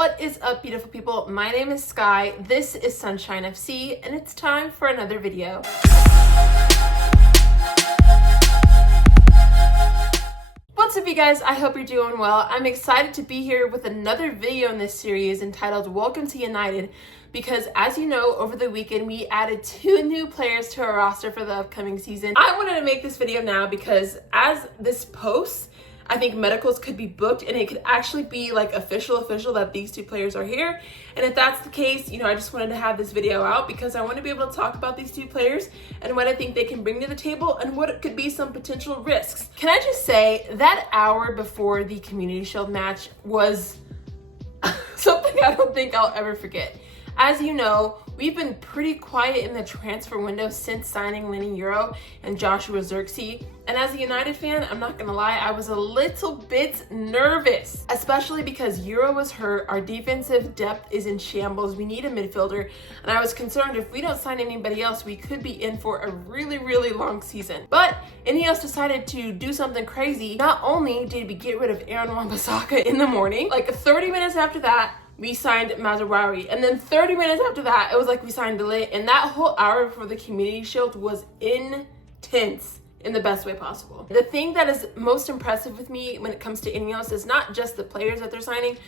What is up, beautiful people? My name is Sky, this is Sunshine FC, and it's time for another video. What's up, you guys? I hope you're doing well. I'm excited to be here with another video in this series entitled Welcome to United, because as you know, over the weekend we added 2 new players to our roster for the upcoming season. I wanted to make this video now because as this posts, I think medicals could be booked and it could actually be like official that these 2 players are here. And if that's the case, I just wanted to have this video out because I want to be able to talk about these 2 players and what I think they can bring to the table and what could be some potential risks. Can I just say that hour before the Community Shield match was something I don't think I'll ever forget. As you know, we've been pretty quiet in the transfer window since signing Lenny Euro and Joshua Zirkzee. And as a United fan, I'm not gonna lie, I was a little bit nervous, especially because Euro was hurt. Our defensive depth is in shambles. We need a midfielder. And I was concerned if we don't sign anybody else, we could be in for a really long season. But INEOS decided to do something crazy. Not only did we get rid of Aaron Wan-Bissaka in the morning, like 30 minutes after that, we signed Mazaroui. And then 30 minutes after that, it was like we signed Ligt. And that whole hour before the Community Shield was intense in the best way possible. The thing that is most impressive with me when it comes to INEOS is not just the players that they're signing,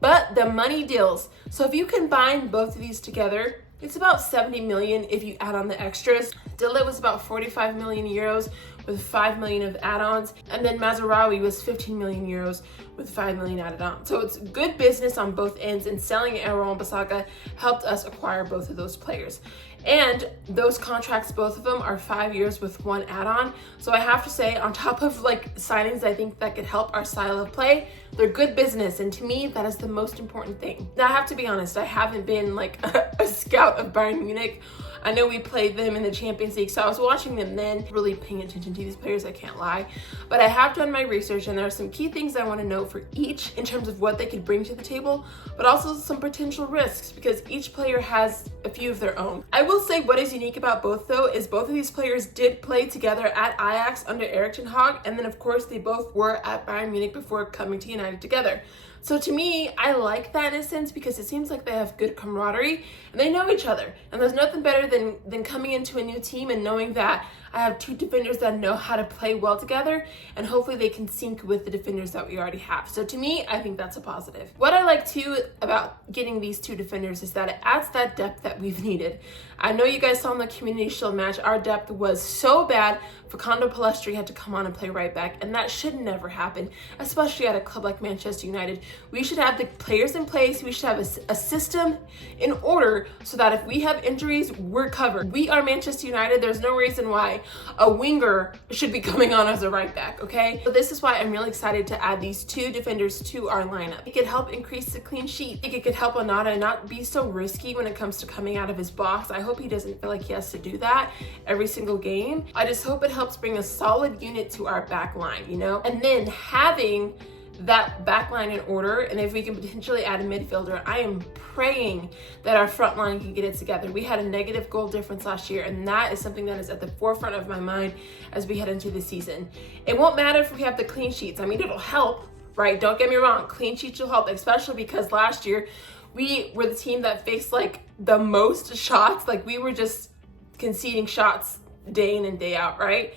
but the money deals. So if you combine both of these together, it's about 70 million if you add on the extras. Ligt was about 45 million euros with 5 million of add-ons, and then Mazaroui was 15 million euros with 5 million added on. So it's good business on both ends, and selling Aaron Wan-Bissaka helped us acquire both of those players. And those contracts, both of them are 5 years with 1 add-on. So I have to say, on top of like signings I think that could help our style of play, they're good business, and to me that is the most important thing. Now I have to be honest, I haven't been like a scout of Bayern Munich. I know we played them in the Champions League, so I was watching them then, really paying attention to these players, I can't lie. But I have done my research, and there are some key things I want to know for each in terms of what they could bring to the table, but also some potential risks because each player has a few of their own. I will say what is unique about both though is both of these players did play together at Ajax under Erik ten Hag, and then of course they both were at Bayern Munich before coming to United together. So to me, I like that in a sense because it seems like they have good camaraderie and they know each other. And there's nothing better than coming into a new team and knowing that I have 2 defenders that know how to play well together, and hopefully they can sync with the defenders that we already have. So to me, I think that's a positive. What I like too about getting these 2 defenders is that it adds that depth that we've needed. I know you guys saw in the Community Shield match, our depth was so bad, Facundo Palestri had to come on and play right back, and that should never happen, especially at a club like Manchester United. We should have the players in place, we should have a system in order so that if we have injuries, we're covered. We are Manchester United, there's no reason why a winger should be coming on as a right back, okay? So this is why I'm really excited to add these 2 defenders to our lineup. It could help increase the clean sheet. I think it could help Onana not be so risky when it comes to coming out of his box. I hope he doesn't feel like he has to do that every single game. I just hope it helps bring a solid unit to our back line, And then having that back line in order, and if we can potentially add a midfielder, I am praying that our front line can get it together. We had a negative goal difference last year, and that is something that is at the forefront of my mind as we head into the season. It won't matter if we have the clean sheets. I mean, it'll help, right? Don't get me wrong, clean sheets will help, especially because last year we were the team that faced like the most shots. Like we were just conceding shots day in and day out, right?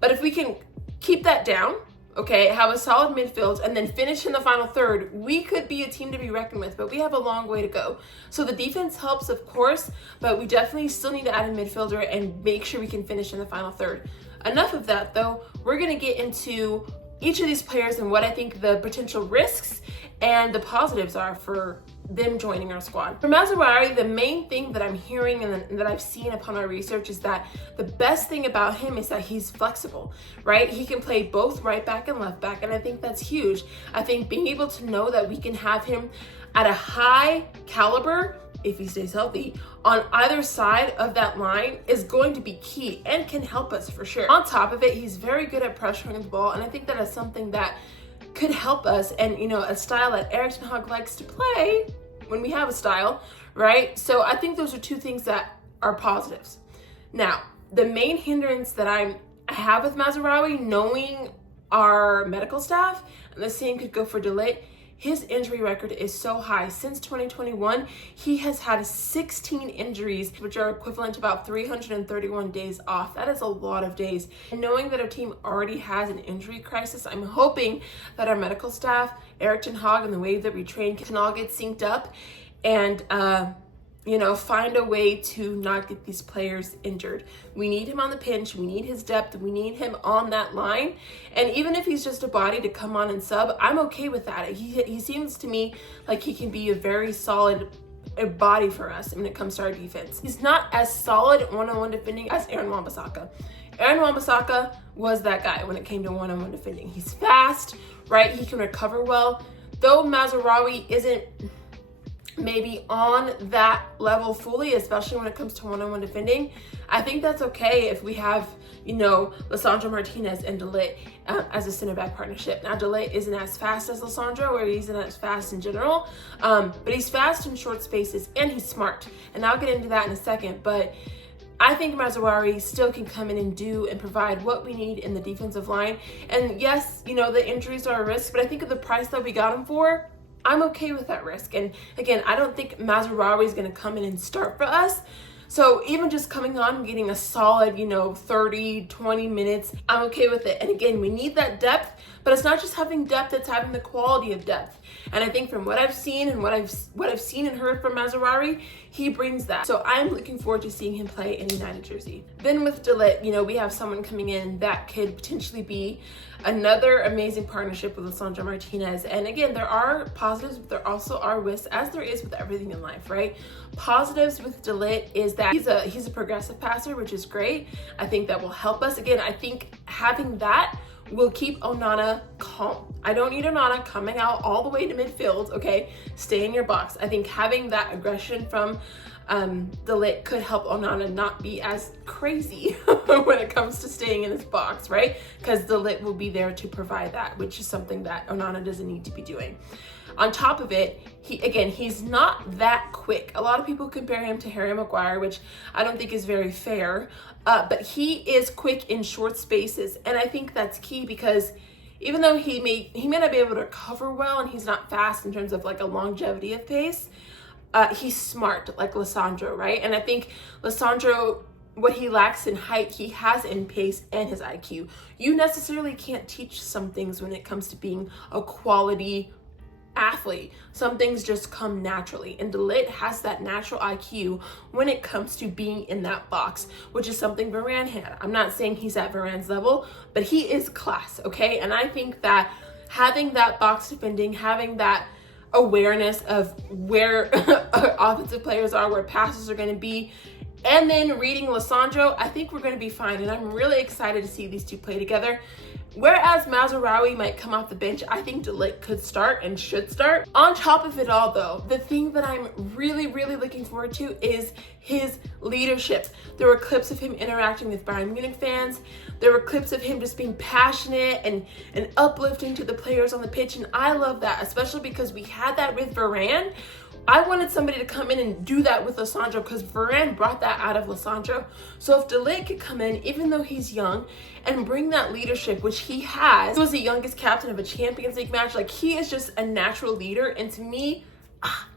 But if we can keep that down, okay, have a solid midfield, and then finish in the final third, we could be a team to be reckoned with, but we have a long way to go. So the defense helps, of course, but we definitely still need to add a midfielder and make sure we can finish in the final third. Enough of that though, we're gonna get into each of these players and what I think the potential risks and the positives are for them joining our squad. For Mazaroui, the main thing that I'm hearing and that I've seen upon my research is that the best thing about him is that he's flexible, right? He can play both right back and left back, and I think that's huge. I think being able to know that we can have him at a high caliber, if he stays healthy, on either side of that line is going to be key and can help us for sure. On top of it, he's very good at pressuring the ball, and I think that is something that could help us, and a style that Erik ten Hag likes to play when we have a style, right? So I think those are 2 things that are positives. Now, the main hindrance that I have with Mazaroui, knowing our medical staff, and the same could go for Ligt, his injury record is so high. Since 2021, he has had 16 injuries, which are equivalent to about 331 days off. That is a lot of days. And knowing that our team already has an injury crisis, I'm hoping that our medical staff, Erik ten Hag, and the way that we train can all get synced up and find a way to not get these players injured. We need him on the pinch. We need his depth. We need him on that line. And even if he's just a body to come on and sub, I'm okay with that. He seems to me like he can be a very solid body for us when it comes to our defense. He's not as solid one-on-one defending as Aaron Wan-Bissaka. Aaron Wan-Bissaka was that guy when it came to one-on-one defending. He's fast, right? He can recover well. Though Mazaroui isn't maybe on that level fully, especially when it comes to one-on-one defending, I think that's okay if we have, Lisandro Martinez and De Ligt as a center back partnership. Now, De Ligt isn't as fast as Lisandro, or he isn't as fast in general, but he's fast in short spaces and he's smart. And I'll get into that in a second, but I think Mazaroui still can come in and do and provide what we need in the defensive line. And yes, the injuries are a risk, but I think of the price that we got him for, I'm okay with that risk. And again, I don't think Mazaroui is going to come in and start for us. So even just coming on and getting a solid, 30, 20 minutes, I'm okay with it. And again, we need that depth, but it's not just having depth, it's having the quality of depth. And I think from what I've seen and what I've seen and heard from Mazaroui, he brings that. So I'm looking forward to seeing him play in United jersey. Then with De Ligt, we have someone coming in that could potentially be another amazing partnership with Lisandro Martinez. And again, there are positives, but there also are risks, as there is with everything in life, right? Positives with De Ligt is that he's a progressive passer, which is great. I think that will help us. Again, I think having that will keep Onana calm. I don't need Onana coming out all the way to midfield, okay? Stay in your box. I think having that aggression from De Ligt could help Onana not be as crazy when it comes to staying in his box, right? Because De Ligt will be there to provide that, which is something that Onana doesn't need to be doing. On top of it, he's not that quick. A lot of people compare him to Harry Maguire, which I don't think is very fair, but he is quick in short spaces. And I think that's key because even though he may not be able to cover well and he's not fast in terms of like a longevity of pace, he's smart like Lisandro, right? And I think Lisandro, what he lacks in height, he has in pace and his IQ. You necessarily can't teach some things when it comes to being a quality athlete. Some things just come naturally, and De Ligt has that natural IQ when it comes to being in that box, which is something Varane had. I'm not saying he's at Varane's level, but he is class, okay? And I think that having that box defending, having that awareness of where offensive players are, where passes are going to be, and then reading Lisandro, I think we're going to be fine. And I'm really excited to see these two play together. Whereas Mazaroui might come off the bench, I think De Ligt could start and should start. On top of it all though, the thing that I'm really, really looking forward to is his leadership. There were clips of him interacting with Bayern Munich fans. There were clips of him just being passionate and uplifting to the players on the pitch. And I love that, especially because we had that with Varane. I wanted somebody to come in and do that with Lisandro because Varane brought that out of Lisandro. So if De Ligt could come in, even though he's young, and bring that leadership, which he has. He was the youngest captain of a Champions League match. Like, he is just a natural leader. And to me,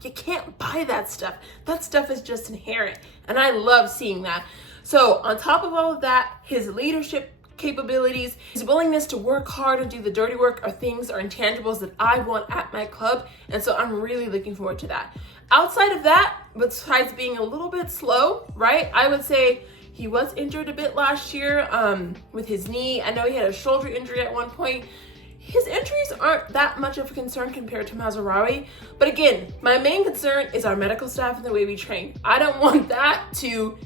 you can't buy that stuff. That stuff is just inherent. And I love seeing that. So on top of all of that, his leadership capabilities, his willingness to work hard and do the dirty work are intangibles that I want at my club. And so I'm really looking forward to that. Outside of that, besides being a little bit slow, right? I would say he was injured a bit last year with his knee. I know he had a shoulder injury at one point. His injuries aren't that much of a concern compared to Mazaroui. But again, my main concern is our medical staff and the way we train. I don't want that to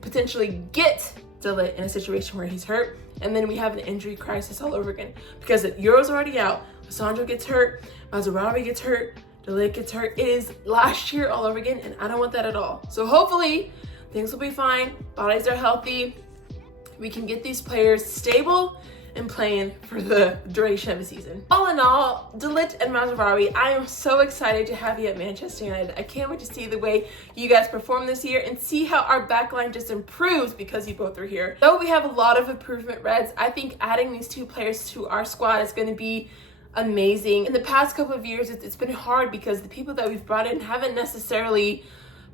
potentially get De Ligt in a situation where he's hurt and then we have an injury crisis all over again. Because the Euro's already out, Lisandro gets hurt, Mazaroui gets hurt, De Ligt gets hurt. It is last year all over again, and I don't want that at all. So hopefully things will be fine, bodies are healthy, we can get these players stable and playing for the duration of the season. All in all, De Ligt and Mazaroui, I am so excited to have you at Manchester United. I can't wait to see the way you guys perform this year and see how our backline just improves because you both are here. Though we have a lot of improvement, Reds, I think adding these two players to our squad is going to be amazing. In the past couple of years, it's been hard because the people that we've brought in haven't necessarily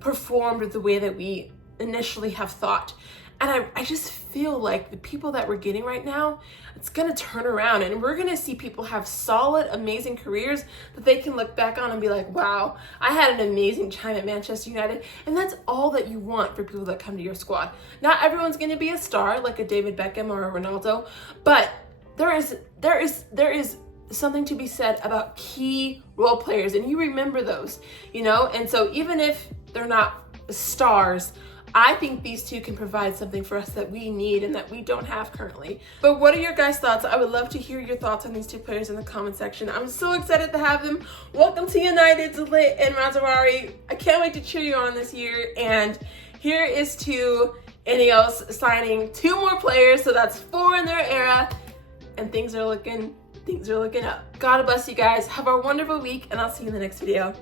performed the way that we initially have thought. And I just feel like the people that we're getting right now, it's going to turn around and we're going to see people have solid, amazing careers that they can look back on and be like, wow, I had an amazing time at Manchester United. And that's all that you want for people that come to your squad. Not everyone's going to be a star like a David Beckham or a Ronaldo, but there is something to be said about key role players, and you remember those, you know? And so even if they're not stars, I think these two can provide something for us that we need and that we don't have currently. But what are your guys' thoughts? I would love to hear your thoughts on these two players in the comment section. I'm so excited to have them. Welcome to United's Ligt and Mazaroui. I can't wait to cheer you on this year. And here is to INEOS signing 2 more players, so that's 4 in their era, and things are looking up. God bless you guys. Have a wonderful week, and I'll see you in the next video.